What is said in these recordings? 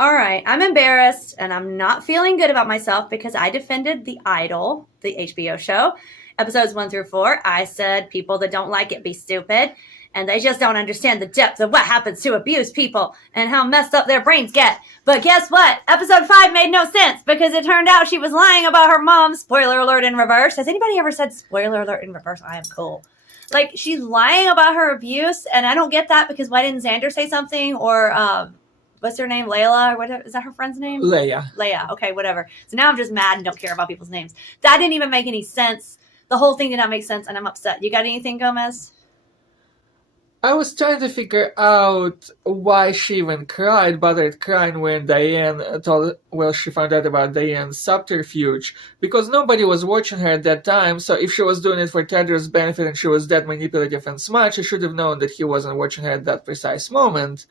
All right, I'm embarrassed and I'm not feeling good about myself because I defended The Idol, the HBO show, episodes 1 through 4. I said people that don't like it be stupid and they just don't understand the depth of what happens to abused people and how messed up their brains get. But guess what? Episode 5 made no sense because it turned out she was lying about her mom. Spoiler alert in reverse. Has anybody ever said spoiler alert in reverse? I am cool. Like, she's lying about her abuse, and I don't get that because why didn't Xander say something? Or, what's her name? Layla? Or whatever. Is that her friend's name? Leia. Okay, whatever. So now I'm just mad and don't care about people's names. That didn't even make any sense. The whole thing did not make sense, and I'm upset. You got anything, Gomez? I was trying to figure out why she even bothered crying when she found out about Diane's subterfuge, because nobody was watching her at that time, so if she was doing it for Tedder's benefit and she was that manipulative and smart, she should have known that he wasn't watching her at that precise moment.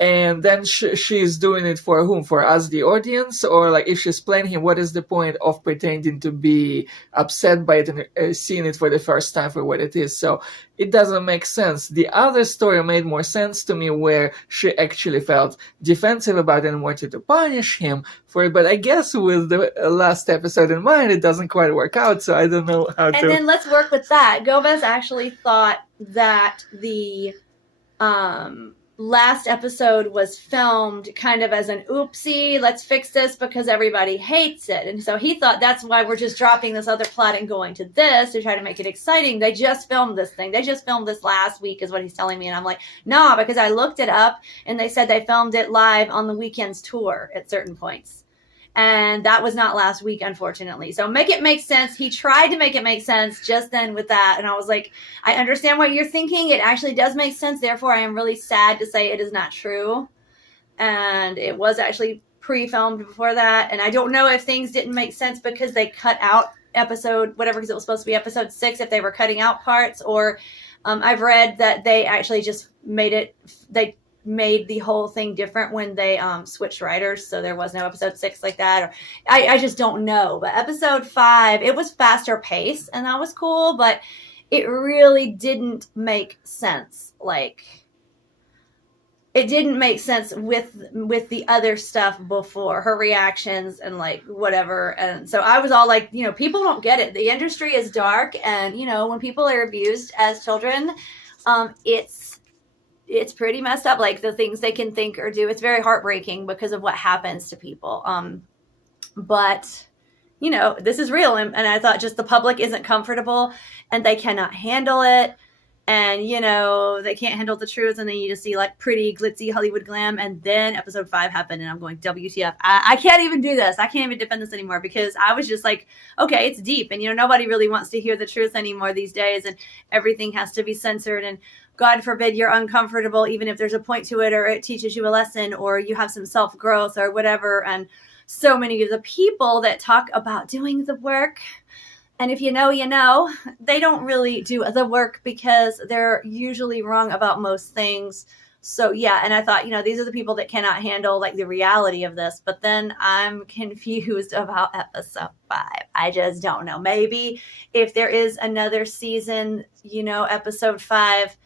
And then she's doing it for whom? For us, the audience? Or like if she's playing him, what is the point of pretending to be upset by it and seeing it for the first time for what it is? So it doesn't make sense. The other story made more sense to me where she actually felt defensive about it and wanted to punish him for it. But I guess with the last episode in mind, it doesn't quite work out. So I don't know how to... And then let's work with that. Gomez actually thought that the... last episode was filmed kind of as an oopsie, let's fix this because everybody hates it. And so he thought that's why we're just dropping this other plot and going to this to try to make it exciting. They just filmed this thing. They just filmed this last week is what he's telling me. And I'm like, no, because I looked it up and they said they filmed it live on the weekend's tour at certain points. And that was not last week, unfortunately. So make it make sense. He tried to make it make sense just then with that. And I was like, I understand what you're thinking. It actually does make sense. Therefore, I am really sad to say it is not true. And it was actually pre-filmed before that. And I don't know if things didn't make sense because they cut out episode, whatever, because it was supposed to be episode 6, if they were cutting out parts. Or I've read that they actually just they made the whole thing different when they switched writers, so there was no episode 6 like that. Or I just don't know. But episode 5, it was faster pace and that was cool, but it really didn't make sense. Like, it didn't make sense with the other stuff before, her reactions and like whatever. And so I was all like, people don't get it. The industry is dark, and when people are abused as children, it's pretty messed up, like the things they can think or do. It's very heartbreaking because of what happens to people. But, this is real. And I thought just the public isn't comfortable and they cannot handle it. And, they can't handle the truth. And then you just see like pretty glitzy Hollywood glam. And then episode 5 happened and I'm going, WTF. I can't even do this. I can't even defend this anymore because I was just like, okay, it's deep. And, nobody really wants to hear the truth anymore these days. And everything has to be censored. And God forbid you're uncomfortable, even if there's a point to it or it teaches you a lesson or you have some self-growth or whatever. And so many of the people that talk about doing the work, and if you know, they don't really do the work because they're usually wrong about most things. So yeah, and I thought, these are the people that cannot handle like the reality of this. But then I'm confused about episode 5. I just don't know. Maybe if there is another season, episode 5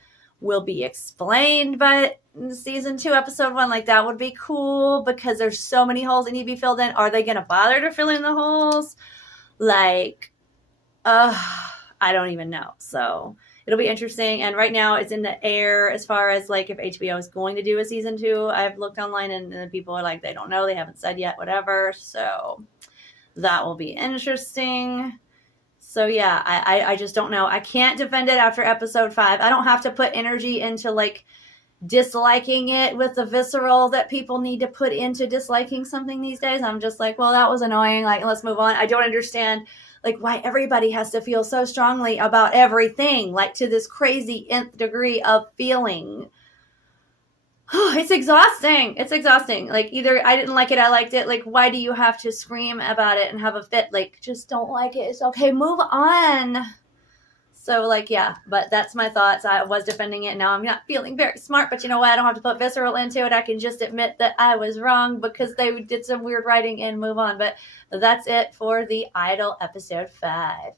will be explained by season 2, episode 1. Like, that would be cool because there's so many holes that need to be filled in. Are they going to bother to fill in the holes? Like, I don't even know. So it'll be interesting. And right now it's in the air as far as like if HBO is going to do a season 2. I've looked online and the people are like, they don't know. They haven't said yet, whatever. So that will be interesting. So yeah, I just don't know. I can't defend it after episode 5. I don't have to put energy into like disliking it with the visceral that people need to put into disliking something these days. I'm just like, well, that was annoying. Like, let's move on. I don't understand like why everybody has to feel so strongly about everything, like to this crazy nth degree of feeling. It's exhausting. It's exhausting. Like, either I didn't like it, I liked it. Like, why do you have to scream about it and have a fit? Like, just don't like it. It's okay. Move on. So, like, yeah. But that's my thoughts. I was defending it. Now I'm not feeling very smart. But you know what? I don't have to put visceral into it. I can just admit that I was wrong because they did some weird writing and move on. But that's it for The Idol episode 5.